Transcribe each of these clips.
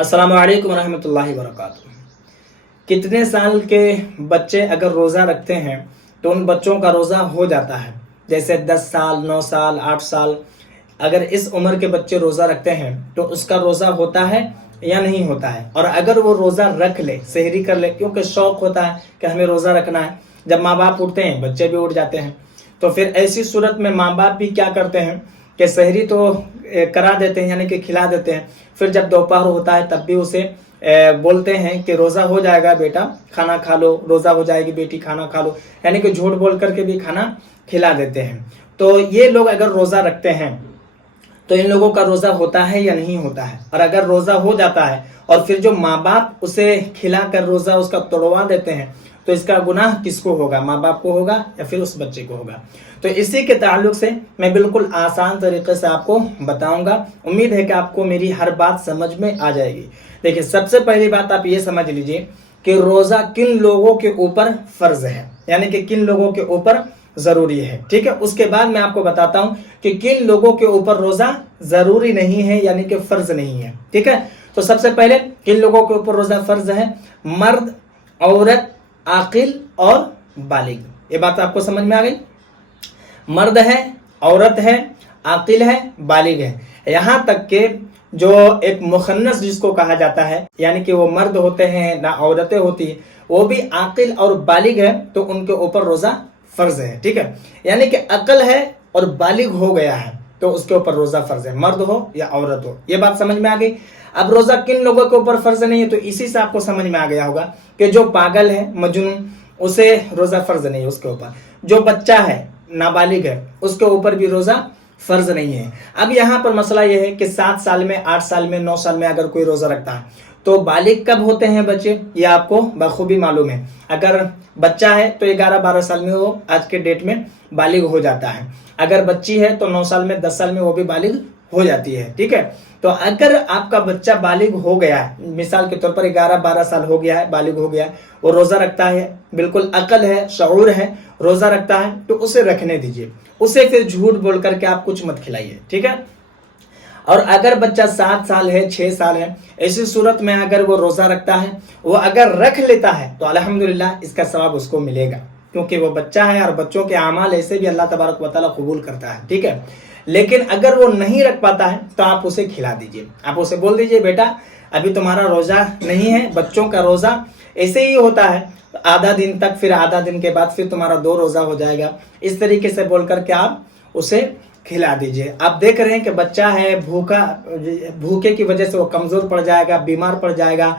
السلام علیکم ورحمۃ اللہ وبرکاتہ۔ کتنے سال کے بچے اگر روزہ رکھتے ہیں تو ان بچوں کا روزہ ہو جاتا ہے، جیسے 10 سال 9 سال 8 سال اگر اس عمر کے بچے روزہ رکھتے ہیں تو اس کا روزہ ہوتا ہے یا نہیں ہوتا ہے۔ اور اگر وہ روزہ رکھ لے، سحری کر لے، کیونکہ شوق ہوتا ہے کہ ہمیں روزہ رکھنا ہے، جب ماں باپ اٹھتے ہیں بچے بھی اٹھ جاتے ہیں، تو پھر ایسی صورت میں ماں باپ بھی کیا کرتے ہیں کہ سحری تو کرا دیتے ہیں، یعنی کہ کھلا دیتے ہیں، پھر جب دوپہر ہوتا ہے تب بھی اسے بولتے ہیں کہ روزہ ہو جائے گا بیٹا کھانا کھا لو، روزہ ہو جائے گی بیٹی کھانا کھا لو، یعنی کہ جھوٹ بول کر کے بھی کھانا کھلا دیتے ہیں۔ تو یہ لوگ اگر روزہ رکھتے ہیں تو ان لوگوں کا روزہ ہوتا ہے یا نہیں ہوتا ہے؟ اور اگر روزہ ہو جاتا ہے اور پھر جو ماں باپ اسے کھلا کر روزہ اس کا توڑوا دیتے ہیں تو اس کا گناہ کس کو ہوگا؟ ماں باپ کو ہوگا یا پھر اس بچے کو ہوگا؟ تو اسی کے تعلق سے میں بالکل آسان طریقے سے آپ کو بتاؤں گا، امید ہے کہ آپ کو میری ہر بات سمجھ میں آ جائے گی۔ دیکھیں، سب سے پہلی بات آپ یہ سمجھ لیجئے کہ روزہ کن لوگوں کے اوپر فرض ہے، یعنی کہ کن لوگوں کے اوپر ضروری ہے، ٹھیک ہے؟ اس کے بعد میں آپ کو بتاتا ہوں کہ کن لوگوں کے اوپر روزہ ضروری نہیں ہے، یعنی کہ فرض نہیں ہے، ٹھیک ہے؟ تو سب سے پہلے کن لوگوں کے اوپر روزہ فرض ہے؟ مرد، عورت، عاقل اور بالغ۔ یہ بات آپ کو سمجھ میں آ گئی؟ مرد ہے، عورت ہے، عاقل ہے، بالغ ہے، یہاں تک کہ جو ایک مخنث جس کو کہا جاتا ہے، یعنی کہ وہ مرد ہوتے ہیں نہ عورتیں ہوتی ہیں، وہ بھی عاقل اور بالغ ہے تو ان کے اوپر روزہ فرض ہے، ٹھیک ہے؟ یعنی کہ عقل ہے اور بالغ ہو گیا ہے تو اس کے اوپر روزہ فرض ہے، مرد ہو یا عورت ہو۔ یہ بات سمجھ میں آ گئی؟ اب روزہ کن لوگوں کے اوپر فرض نہیں ہے تو اسی سے آپ کو سمجھ میں آ گیا ہوگا کہ جو پاگل ہے، مجنون، اسے روزہ فرض نہیں ہے اس کے اوپر۔ جو بچہ ہے، نابالغ ہے، اس کے اوپر بھی روزہ فرض نہیں ہے۔ اب یہاں پر مسئلہ یہ ہے کہ 7 سال میں، 8 سال میں، 9 سال میں اگر کوئی روزہ رکھتا ہے تو بالغ کب ہوتے ہیں بچے؟ یہ آپ کو بخوبی معلوم ہے۔ اگر بچہ ہے تو 11-12 سال میں وہ آج کے ڈیٹ میں بالغ ہو جاتا ہے، اگر بچی ہے تو 9 سال میں، 10 سال میں وہ بھی بالغ ہو جاتی ہے، ٹھیک ہے؟ تو اگر آپ کا بچہ بالغ ہو گیا ہے، مثال کے طور پر 11-12 سال ہو گیا ہے، بالغ ہو گیا ہے، وہ روزہ رکھتا ہے، بالکل عقل ہے، شعور ہے، روزہ رکھتا ہے، تو اسے رکھنے دیجئے، اسے پھر جھوٹ بول کر کے آپ کچھ مت کھلائیے، ٹھیک ہے؟ اور اگر بچہ 7 سال ہے، 6 سال ہے، ایسی صورت میں اگر وہ روزہ رکھتا ہے، وہ اگر رکھ لیتا ہے تو الحمدللہ اس کا ثواب اس کو ملے گا، کیونکہ وہ بچہ ہے اور بچوں کے اعمال ایسے بھی اللہ تبارک و تعالیٰ قبول کرتا ہے، ٹھیک ہے؟ لیکن اگر وہ نہیں رکھ پاتا ہے تو آپ اسے کھلا دیجئے، آپ اسے بول دیجئے بیٹا ابھی تمہارا روزہ نہیں ہے۔ بچوں کا روزہ ایسے ہی ہوتا ہے، آدھا دن تک، پھر آدھا دن کے بعد پھر تمہارا 2 روزہ ہو جائے گا، اس طریقے سے بول کر کے آپ اسے کھلا دیجئے۔ آپ دیکھ رہے ہیں کہ بچہ ہے بھوکے کی وجہ سے وہ کمزور پڑ جائے گا، بیمار پڑ جائے گا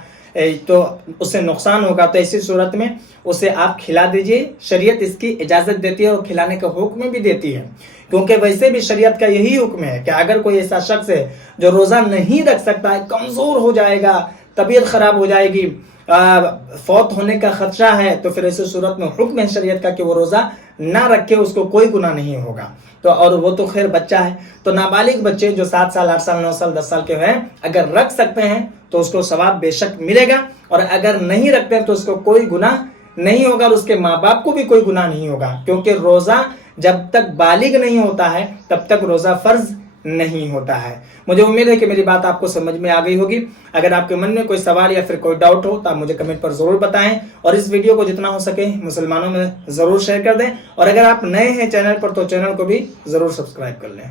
تو اس سے نقصان ہوگا، تو ایسی صورت میں اسے آپ کھلا دیجئے۔ شریعت اس کی اجازت دیتی ہے اور کھلانے کا حکم بھی دیتی ہے، کیونکہ ویسے بھی شریعت کا یہی حکم ہے کہ اگر کوئی ایسا شخص ہے جو روزہ نہیں رکھ سکتا ہے، کمزور ہو جائے گا، طبیعت خراب ہو جائے گی، فوت ہونے کا خدشہ ہے، تو پھر ایسی صورت میں حکم ہے شریعت کا کہ وہ روزہ نہ رکھے، اس کو کوئی گناہ نہیں ہوگا۔ تو اور وہ تو خیر بچہ ہے، تو نابالغ بچے جو 7 سال 8 سال 9 سال 10 سال کے ہیں اگر رکھ سکتے ہیں تو اس کو ثواب بے شک ملے گا، اور اگر نہیں رکھتے ہیں تو اس کو کوئی گناہ نہیں ہوگا اور اس کے ماں باپ کو بھی کوئی گناہ نہیں ہوگا، کیونکہ روزہ جب تک بالغ نہیں ہوتا ہے تب تک روزہ فرض نہیں ہوتا ہے۔ مجھے امید ہے کہ میری بات آپ کو سمجھ میں آ گئی ہوگی۔ اگر آپ کے من میں کوئی سوال یا پھر کوئی ڈاؤٹ ہو تو آپ مجھے کمنٹ پر ضرور بتائیں، اور اس ویڈیو کو جتنا ہو سکے مسلمانوں میں ضرور شیئر کر دیں، اور اگر آپ نئے ہیں چینل پر تو چینل کو بھی ضرور سبسکرائب کر لیں۔